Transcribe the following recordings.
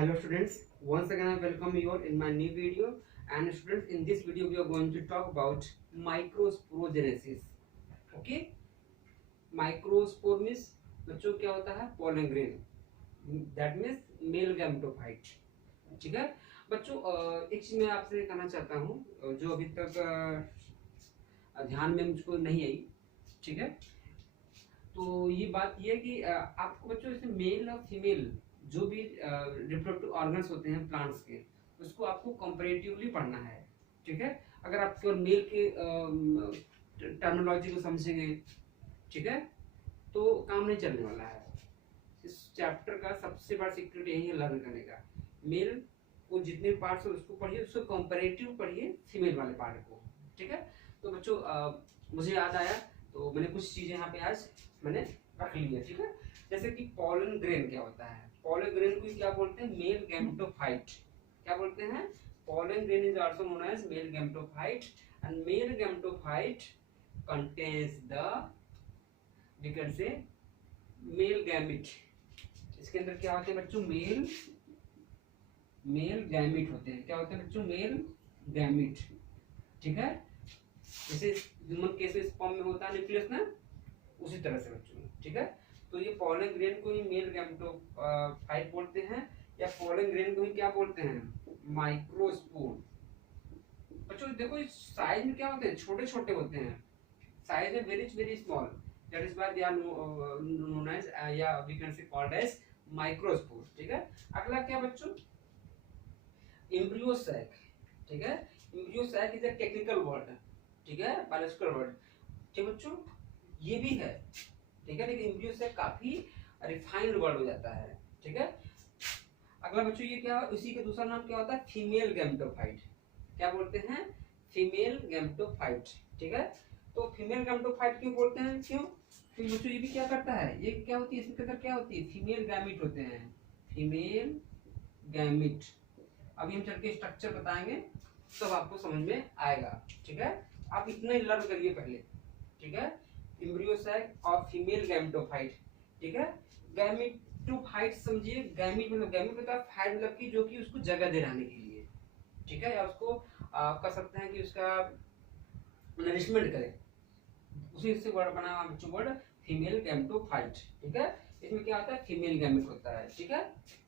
Hello students, once again I welcome you all in my new video. And students, in this video we are going to talk about microsporogenesis. Okay, microspore means बच्चों क्या होता है? pollen grain, that means male gametophyte. ठीक है बच्चों, एक चीज मैं आपसे कहना चाहता हूँ जो अभी तक ध्यान में मुझको नहीं आई. ठीक है, तो ये बात ये है कि आपको बच्चों जैसे मेल और फीमेल जो भी रिप्रोडक्टिव ऑर्गन्स होते हैं प्लांट्स के, उसको आपको कंपैरेटिवली पढ़ना है. ठीक है, अगर आप केवल मेल के टर्मिनोलॉजी को समझेंगे, ठीक है, तो काम नहीं चलने वाला है. इस चैप्टर का सबसे बड़ा सीक्रेट यही है लर्न करने का. मेल को जितने पार्ट्स है उसको पढ़िए, उसको कंपैरेटिव पढ़िए फीमेल वाले पार्ट को. ठीक है, तो बच्चों मुझे याद आया तो मैंने कुछ चीजें यहाँ पे आज मैंने रख ली है. ठीक है, जैसे कि पॉलन ग्रेन क्या होता है? पॉलन ग्रेन को क्या बोलते हैं? Male gametophyte. क्या बोलते हैं? Pollen grain is also known as male gametophyte. And male gametophyte contains the, we can say, male gamete. इसके अंदर क्या होते हैं बच्चों? मेल गैमेट होते हैं. क्या होते हैं बच्चों? Male gamete. ठीक है, जैसे ह्यूमन केसेस फॉर्म में होता है न्यूक्लियस ना, उसी तरह से बच्चों. ठीक है, तो ये पॉलन ग्रेन को ही मेल गैमेटोफाइट बोलते हैं, या पॉलन ग्रेन को ही क्या बोलते हैं? माइक्रोस्पोर. बच्चों देखो साइज में क्या होते हैं? छोटे छोटे होते हैं. साइज है very very small. That is why they are known as, या we can say called as microspore. ठीक है, अगला क्या बच्चों? Embryo sac. ठीक है, embryo sac is a technical word. ठीक है, बायोलॉजिकल वर्ड. ठीक बच्चों, ये भी है. ठीक है, लेकिन एम्ब्रियो सैक काफी रिफाइंड वर्ड हो जाता है. ठीक है, अगला बच्चों ये क्या? उसी का दूसरा नाम क्या होता है? Female gametophyte. क्या बोलते हैं? Female gametophyte. ठीक है, तो फीमेल गैमेटोफाइट क्यों बोलते हैं? क्यों? क्योंकि बच्चों ये भी क्या करता है? ये क्या होती है? इसके अंदर क्या होती है? फीमेल गैमेट होते हैं. Female gamete. अभी हम चल के स्ट्रक्चर बताएंगे तब आपको समझ में आएगा. ठीक है, आप इतना ही लर्न करिए पहले. ठीक है, एम्ब्रियो सैक और फीमेल गैमेटोफाइट. ठीक है, गैमेटोफाइट समझिए. गैमेट मतलब, गैमेट होता है फाइट मतलब कि जो कि उसको जगह दे रहने के लिए. ठीक है, या उसको कह सकते हैं कि उसका नरिशमेंट करे, उसी से वर्ड बना हुआ बच्चों वर्ड फीमेल गैमेटोफाइट. ठीक है, इसमें क्या होता है? फीमेल गैमेट होता है. ठीक है,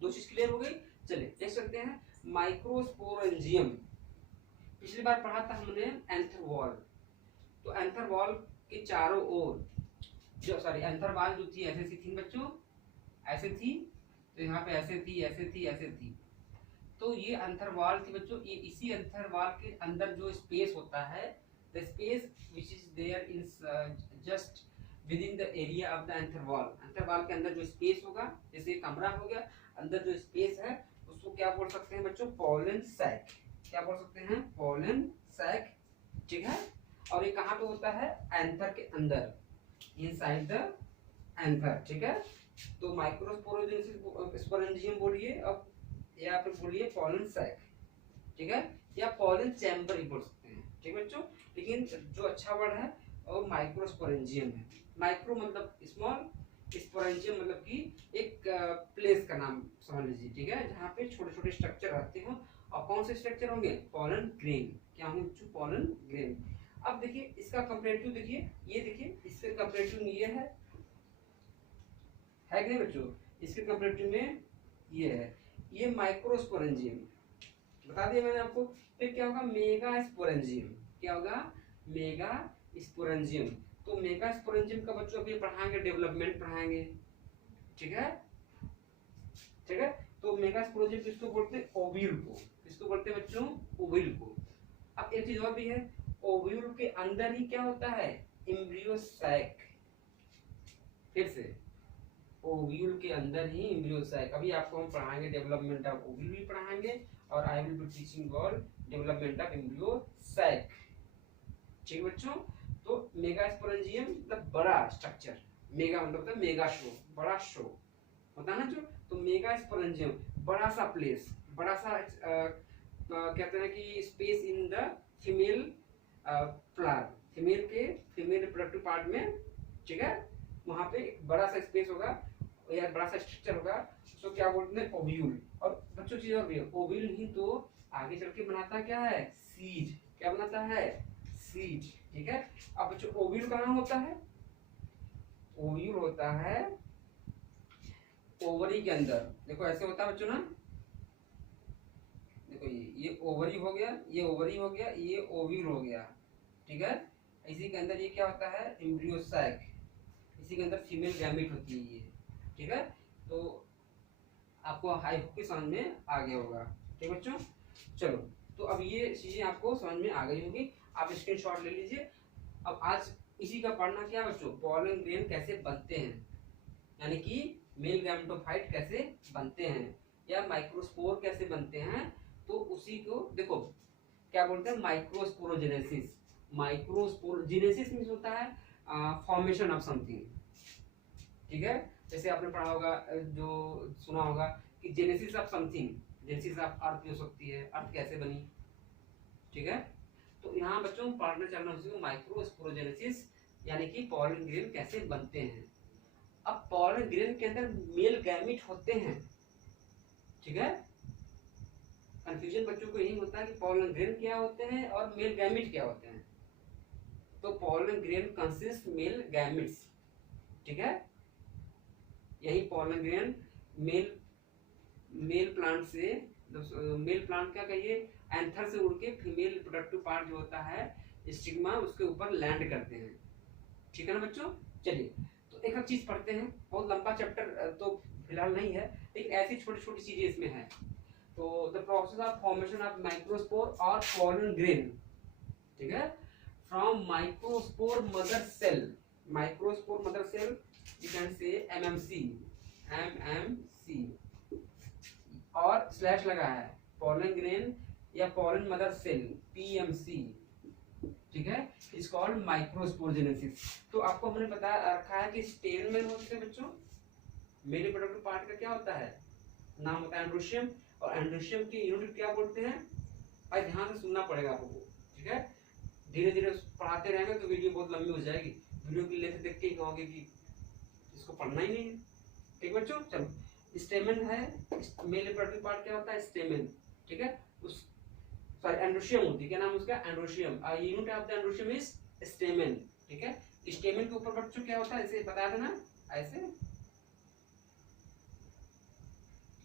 दो चीज क्लियर हो गई. चलिए देख सकते हैं माइक्रोस्पोरेंजियम. पिछली बार पढ़ा था हमने एंथर वॉल. तो एंथर वॉल के चारों ओर जो, सॉरी, एंथर वॉल जो थी ऐसे सी थी बच्चों, ऐसे थी. तो यहाँ पे ऐसे थी, ऐसे थी, ऐसे थी. तो ये एंथर वॉल थी बच्चों. ये इसी एंथर वॉल के अंदर जो स्पेस होता है, the space which is there in just within the area of the anther wall. Anther wall के अंदर जो स्पेस होगा, जैसे कमरा हो गया, अंदर जो स्पेस है उसको क्या बोल सकते हैं बच्चों? Pollen sac. क्या बोल सकते हैं? Pollen sac. ठीक है, और ये कहाँ पे होता है? एंथर के अंदर, इनसाइड द एंथर. ठीक है, तो माइक्रोस्पोरेंजियम बोलिए, अब या फिर बोलिए पोलन सैक. ठीक है, या पोलन चैम्बर ही बोल सकते हैं. ठीक है बच्चों, लेकिन जो अच्छा वर्ड है वो माइक्रोस्पोरेंजियम है. माइक्रो मतलब स्मॉल, स्पोरेंजियम मतलब कि एक प्लेस का नाम समझ लीजिए. ठीक है, जहाँ पे छोटे छोटे स्ट्रक्चर रहते हो. और कौन से स्ट्रक्चर होंगे? Pollen grain. क्या होंगे बच्चों? Pollen grain. अब देखिए इसका कंपैरेटिव, देखिए ये, देखिए इसके कंपैरेटिव में ये है कि नहीं बच्चों? इसके कंपैरेटिव में ये है. ये माइक्रोस्पोरेंजियम बता दिया मैंने आपको. फिर क्या होगा? Mega sporangium. क्या होगा? Mega sporangium. तो मेगा स्पोरेंजियम का बच्चों अभी पढ़ाएंगे, डेवलपमेंट पढ़ाएंगे. ठीक है, ठीक है, तो मेगा स्पोरेंजियम किसको बोलते हैं? ओव्यूल को. किसको बोलते हैं बच्चों? ओव्यूल को. अब एक चीज और भी है, ओव्यूल के अंदर ही क्या होता है? Embryo sac. फिर से, ओव्यूल के अंदर ही एम्ब्रियो सैक. अभी आपको हम पढ़ाएंगे डेवलपमेंट ऑफ ओव्यूल भी पढ़ाएंगे, और I will be teaching all development of embryo sac. ठीक है बच्चों, तो मेगा स्पोरेंजियम मतलब बड़ा स्ट्रक्चर. मेगा मतलब मेगा शो, बड़ा शो होता है ना जो. तो मेगा स्पोरेंजियम बड़ा सा प्लेस, बड़ा सा कहते हैं कि space in the female plant, female reproductive part में. ठीक है, वहां पे एक बड़ा सा स्पेस होगा या बड़ा सा स्ट्रक्चर होगा, उसको क्या बोलते हैं, ओव्यूल। और बच्चों चीज और भी है, ओव्यूल ही तो आगे चल के बनाता क्या है, सीड। क्या बनाता है, सीड। ठीक है। अब बच्चों ओव्यूल कहाँ होता है, ओव्यूल होता है ओवरी के अंदर। देखो ऐसे होता है बच्चों ना, देखो ये ओवरी हो गया, ये ओवरी हो गया, ये ओव्यूल हो गया। ठीक है। इसी के अंदर ये क्या होता है, एम्ब्रियो सैक। इसी के अंदर फीमेल गैमेट होती है ये। ठीक है। तो आपको हाई होप के समझ में आ गया होगा। ठीक है बच्चों, चलो तो अब ये चीजें आपको समझ में आ गई होंगी, आप स्क्रीनशॉट ले लीजिए। अब आज इसी का पढ़ना क्या बच्चों, पॉलन ग्रेन कैसे बनते हैं, यानी कि मेल गैमेटोफाइट कैसे बनते हैं या माइक्रोस्पोर कैसे बनते हैं। तो उसी को देखो क्या बोलते हैं, माइक्रोस्पोरोजेनेसिस। माइक्रोस्पोरोजेनेसिस मींस होता है फॉर्मेशन ऑफ समथिंग। ठीक है। जैसे आपने पढ़ा होगा, जो सुना होगा कि genesis of something, genesis of earth हो सकती है, अर्थ कैसे बनी। ठीक है। तो यहाँ बच्चों पढ़ने चलना उसी माइक्रोस्पोरोजेनेसिस, यानी कि पॉलन ग्रेन कैसे बनते हैं। अब पॉलन ग्रेन के अंदर मेल गैमेट होते हैं। ठीक है। कंफ्यूजन बच्चों को यही होता है कि पॉलन ग्रेन क्या होते हैं और मेल गैमेट क्या होते हैं। तो pollen grain consist male gametes. ठीक है। यही पॉलन ग्रेन मेल प्लांट से, मेल प्लांट क्या कहिए, एंथर से उड़ के फीमेल रिप्रोडक्टिव पार्ट जो होता है स्टिग्मा, उसके ऊपर लैंड करते हैं। ठीक है ना बच्चों। चलिए तो एक एक चीज पढ़ते हैं, बहुत लंबा चैप्टर तो फिलहाल नहीं है, लेकिन ऐसी छोटी छोटी चीजें इसमें है। तो the process of formation of microspore और पॉलन ग्रेन। ठीक है। From microspore mother cell, microspore mother cell you can say MMC, MMC और स्लैश लगा है, पॉलन ग्रेन या पॉलन मदर सेल पीएमसी। ठीक है। Is called microsporogenesis. तो आपको हमने बता रखा है कि स्टेन में होते हैं बच्चों, मेल रिप्रोडक्टिव पार्ट का क्या होता है, नाम होता है एंड्रोशियम, और एंड्रोशियम की यूनिट क्या बोलते हैं, भाई ध्यान से सुनना पड़ेगा आपको। ठीक है। धीरे धीरे पढ़ाते रहेंगे तो वीडियो बहुत लंबी हो जाएगी, वीडियो की लेंथ देख के ही कहोगे कि इसको पढ़ना ही नहीं है। ठीक बच्चों, चलो स्टेमन है, मेल रिप्रोडक्टिव पार्ट क्या होता है, स्टेमन। ठीक है। उस सॉरी एंड्रोशियम होती है, क्या नाम उसका, androecium. Unit of the androecium is स्टेमन। ठीक है। स्टेमन के ऊपर बच्चों क्या होता है, इसे बता देना ऐसे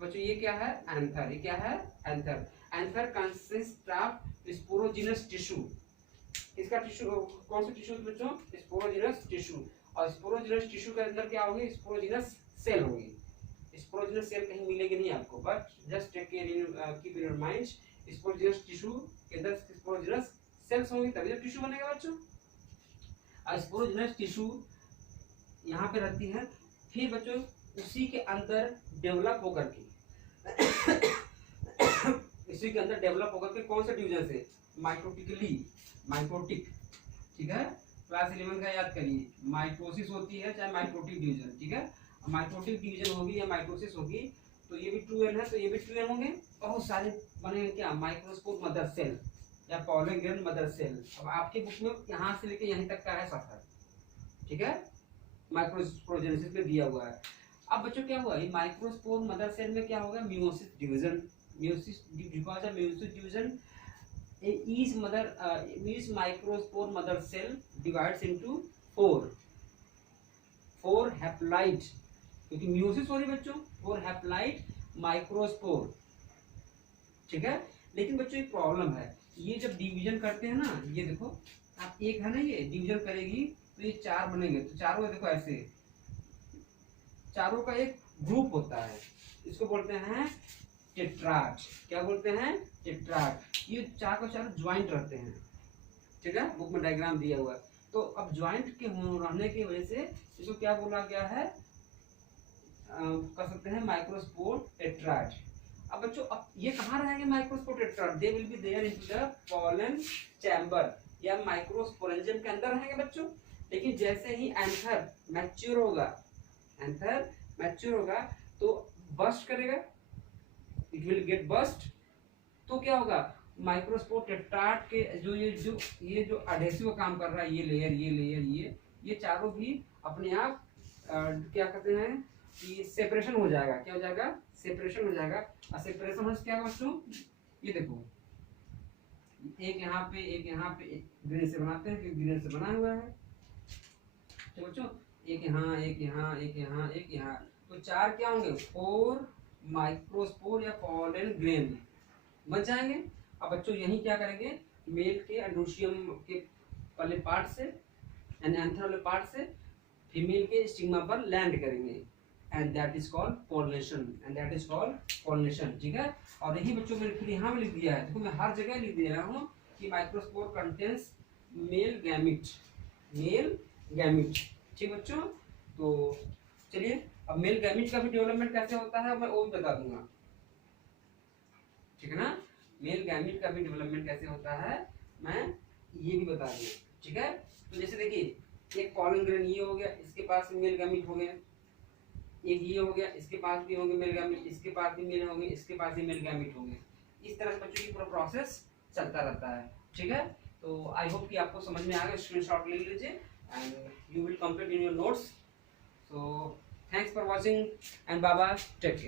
बच्चों, ये क्या है, एंथर। ये क्या है, anther. Anther consist of sporogenous tissue. इसका टिश्यू कौन सा टिश्यू बच्चों, स्पोरोजिनस टिश्यू। और स्पोरोजिनस टिश्यू के अंदर क्या होगी, स्पोरोजिनस सेल होगी। स्पोरोजिनस सेल कहीं मिलेगी नहीं आपको, but just take care in, keep in your mind, sporogenous tissue के अंदर स्पोरोजिनस सेल्स होंगी तभी तो टिश्यू बनेगा बच्चों। और स्पोरोजिनस टिश्यू यहाँ पे रहती है, फिर बच्चों उसी के अंदर डेवलप होकर के इसी के अंदर डेवलप होकर के कौन सा डिवीजन से, माइटोटिकली, माइटोटिक। ठीक है। क्लास 11 का याद करिए, माइटोसिस होती है चाहे माइटोटिक डिवीजन। ठीक है। माइटोटिक डिवीजन होगी या माइटोसिस होगी तो ये भी 2n है, तो ये भी 2n होंगे। बहुत सारे बनेंगे क्या, माइक्रोस्पोर मदर सेल या पॉलन ग्रेन मदर सेल। अब आपके बुक में यहाँ से लेके यहीं तक का है सफर। ठीक है। माइक्रोस्पोरोजेनेसिस में दिया हुआ है। अब बच्चों क्या हुआ, ये माइक्रोस्पोर मदर सेल में क्या होगा, meiosis division. Meiosis because of meiosis division each microspore mother cell divides into four haploid, क्योंकि मियोसिस हो रही बच्चों, 4 हैप्लॉइड माइक्रोस्पोर। ठीक है। लेकिन बच्चों एक प्रॉब्लम है, ये जब डिवीजन करते हैं ना, ये देखो आप एक है ना, ये डिवीजन करेगी तो ये 4 बनेंगे, तो चारों देखो ऐसे, चारों का एक ग्रुप होता है, इसको बोलते हैं टेट्राड। क्या बोलते हैं, टेट्राड। ये 4 का 4 ज्वाइंट रहते हैं। ठीक है। बुक में डायग्राम दिया हुआ है। तो अब ज्वाइंट के रहने की वजह से इसको क्या बोला गया है, कर सकते हैं माइक्रोस्पोर टेट्राड। अब बच्चों अब ये कहाँ रहेंगे microspore tetrad, they will be there into the pollen chamber या माइक्रोस्पोरेंजियम के अंदर रहेंगे बच्चों। लेकिन जैसे ही एंथर मैच्योर होगा, एंथर मैच्योर होगा तो बस्ट करेगा, इट विल गेट बस्ट। तो क्या होगा, माइक्रोस्पोर टेट्राड के जो ये जो एडहेसिव काम कर रहा है, ये लेयर ये लेयर ये चारों भी अपने आप क्या कहते हैं, कि सेपरेशन हो जाएगा। क्या हो जाएगा? सेपरेशन हो जाएगा। और सेपरेशन हो क्या बच्चों, ये देखो एक यहाँ पे एक यहाँ पे, ग्रीन से बनाते हैं क्योंकि ग्रीन से बना हुआ है। तो बच्चों एक यहाँ एक यहाँ एक यहाँ एक यहाँ, तो 4 क्या होंगे? 4 माइक्रोस्पोर या पॉलन ग्रेन बन जाएंगे। अब बच्चों यही क्या करेंगे, मेल के एंडोशियम के वाले पार्ट से यानी एंथर वाले पार्ट से फीमेल के स्टिग्मा पर लैंड करेंगे, and that is called pollination. ठीक है। और यही बच्चों मैंने फिर यहाँ में लिख दिया है, देखो मैं हर जगह लिख दे रहा हूँ कि माइक्रोस्पोर कंटेन्स मेल गैमीट। ठीक बच्चों, तो चलिए अब मेल गैमीट का भी डेवलपमेंट कैसे होता है मैं वो भी बता दूंगा। ठीक है ना, मेल गैमीट का भी डेवलपमेंट कैसे होता है मैं ये भी बता दूंगा। ठीक है। तो जैसे देखिए एक पॉलन ग्रेन ये हो गया, इसके पास मेल गैमीट हो गया, एक ये हो गया, इसके पास भी होंगे मेल गैमीट, इसके पास भी मेल होंगे, इसके पास भी मेल गैमीट होंगे। इस तरह से बच्चों की पूरा प्रोसेस चलता रहता है। ठीक है। तो आई होप कि आपको समझ में आ गया, स्क्रीनशॉट ले लीजिए and you will complete in your notes. So thanks for watching and bye bye, take care.